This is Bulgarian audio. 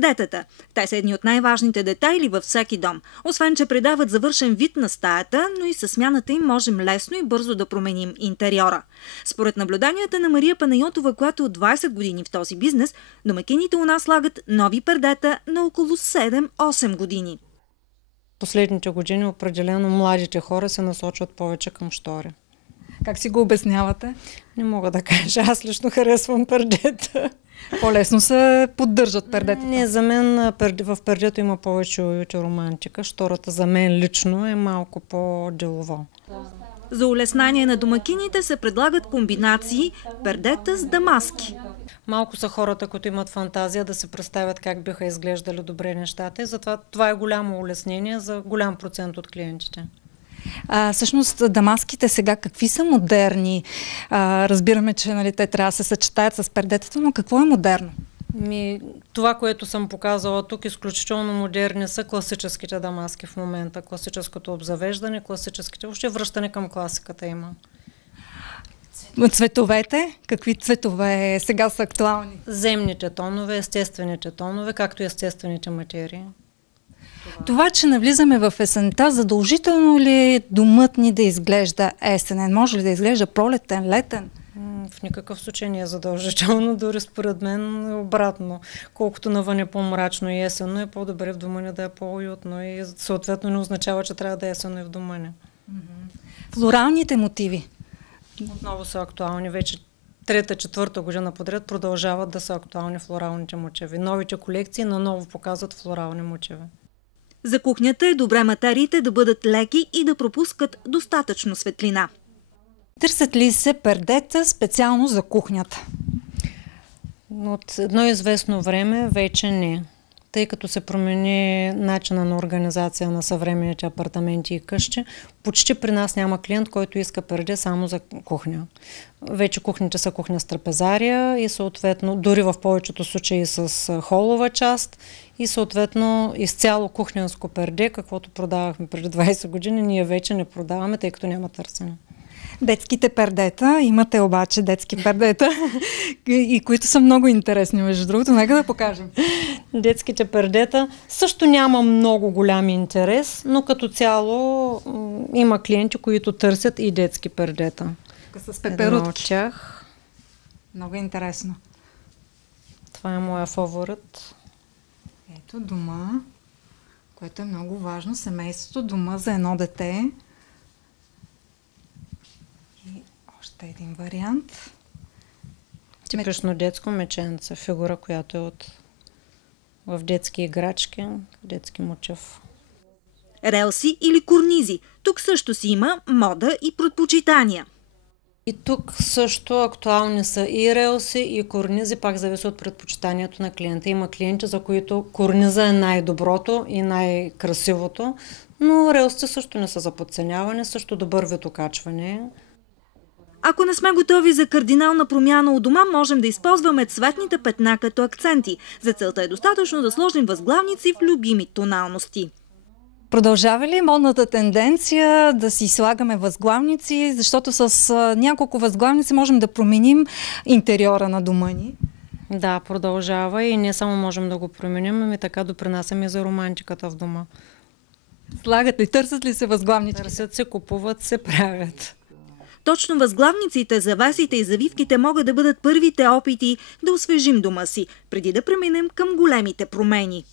Пердетата. Те са едни от най-важните детайли във всеки дом. Освен, че придават завършен вид на стаята, но и със смяната им можем лесно и бързо да променим интериора. Според наблюданията на Мария Панайотова, която от 20 години в този бизнес, домакините у нас слагат нови пердета на около 7-8 години. Последните години определено младите хора се насочват повече към штори. Как си го обяснявате? Не мога да кажа. Аз лично харесвам пердета. По-лесно се поддържат пердетата. Не, за мен в пердето има повече уют и романтика. Штората за мен лично е малко по-делово. За улеснение на домакините се предлагат комбинации пердета с дамаски. Малко са хората, които имат фантазия да се представят как биха изглеждали добре нещата. И затова това е голямо улеснение за голям процент от клиентите. Всъщност дамаските сега какви са модерни? Разбираме, че те трябва да се съчетаят с пердетата, но какво е модерно? Това, което съм показала тук, изключително модерни са класическите дамаски в момента. Класическото обзавеждане, класическите, въобще връщане към класиката има. Цветовете? Какви цветове сега са актуални? Земните тонове, естествените тонове, както и естествените материи. Това, че навлизаме в есента, задължително ли е домът ни да изглежда есенен? Може ли да изглежда пролетен, летен? В никакъв случай не е задължително, дори според мен обратно. Колкото навън е по-мрачно и есенно, е по-добре в дома ни да е по-уютно и съответно не означава, че трябва да е есенно и в дома ни. Флоралните мотиви? Отново са актуални. Вече трета-четвърта година подред продължават да са актуални флоралните мотиви. Новите колекции наново показват флорални мотиви. За кухнята е добре материите да бъдат леки и да пропускат достатъчно светлина. Търсят ли се пердета специално за кухнята? От едно известно време вече не. Тъй като се промени начина на организация на съвременните апартаменти и къщи, почти при нас няма клиент, който иска перде само за кухня. Вече кухните са кухня с трапезария и съответно, дори в повечето случаи с холова част и съответно изцяло кухненско перде, каквото продавахме преди 20 години, ние вече не продаваме, тъй като няма търсене. Детските пердета, имате обаче детски пердета, и които са много интересни, между другото. Нека да покажем. Детските пердета също няма много голям интерес, но като цяло има клиенти, които търсят и детски пердета. Тук с пеперутки. Едно от тях. Много интересно. Това е моя фаворит. Ето дома, което е много важно. Семейството, дома за едно дете. Още един вариант. Типично детско меченце, фигура, която е в детски играчки, детски мотив. Релси или корнизи. Тук също си има мода и предпочитания. И тук също актуални са и релси, и корнизи, пак зависи от предпочитанието на клиента. Има клиенти, за които корниза е най-доброто и най-красивото, но релсите също не са за подценяване, също добър вид окачване. Ако не сме готови за кардинална промяна у дома, можем да използваме цветните петна като акценти. За целта е достатъчно да сложим възглавници в любими тоналности. Продължава ли модната тенденция да си слагаме възглавници, защото с няколко възглавници можем да променим интериора на дома ни? Да, продължава и не само можем да го променим, ами така допринасяме за романтиката в дома. Слагат ли, търсят ли се възглавници? Търсят се, купуват се, правят. Точно възглавниците, завесите и завивките могат да бъдат първите опити да освежим дома си, преди да преминем към големите промени.